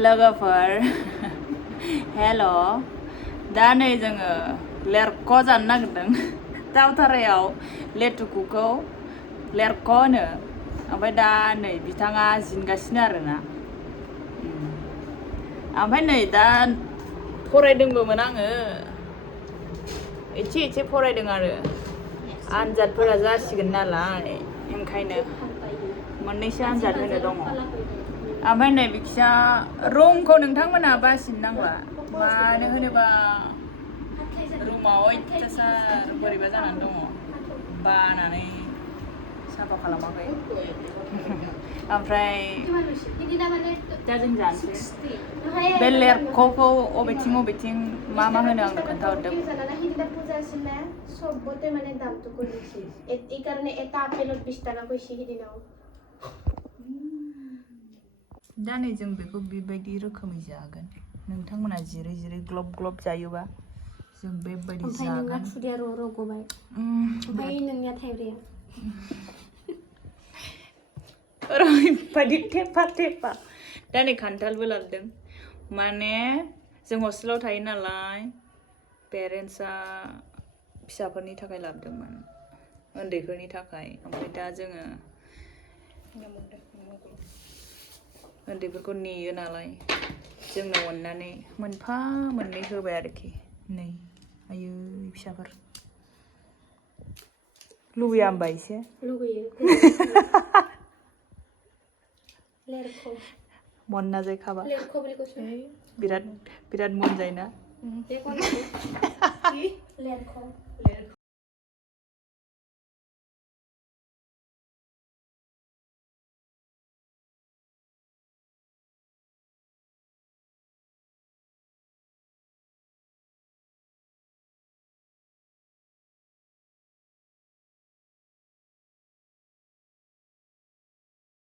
लोगोफोर हेल' दा नै जोङो lerkho जानो नागिरदों दावथारायाव लेटुकुखौ lerkho होनो ओमफ्राय दा नै बिथाङा जिनगासिनो आरोना ओमफ्राय नै दा फरायदोंबोमोन आङो एसे फरायदों आरो आनजादफोरा जासिगोन नालाय ओंखायनो मोननैसो आनजाद होनो दङ ओमफ्राय नै बिखिजा रुमखौ नोंथांमोना बासिनो नांला मानो होनोबा रुमाव अयथासार बोरैबा जानानै दङ बानानै साफा खालामाखै ओमफ्राय दा जों जानोसै बे lerkhoखौ अबेथिं मा होनो आंनो खोन्थाहरदों চবতে মানে দামটো কৈ দিছি এই কাৰণে এটা আপেলত 20 টাকা কৈছি হিদিনাও दा नै जों बेखौ बेबायदि रोखोमै जागोन नोंथांमोना जिरै ग्लब ग्लब जायोबा जों बेबायदि जागोन ओमफ्राय नोंना खुदिया रग'बाय ओमफ्राय नोंनिया थाइब्रैया ओरैबायदि थेफा दा नै खान्थालबो लाबोदों माने जों हस्टेलाव थायो नालाय पेरेन्टसा फिसाफोरनि थाखाय लाबोदोंमोन उन्दैफोरनि थाखाय ओमफ्राय दा जोङो उन्दैफोरखौ नेयो नालाय जोंनो अननानै मोनफा मोननै होबाय आरोखि नै आयै फिसाफोर लुबैया होमबा एसे लुगैयो lerkho मन ना जाय खाबा lerkho বুলি কৈছো बिराद मन जायोना lerkho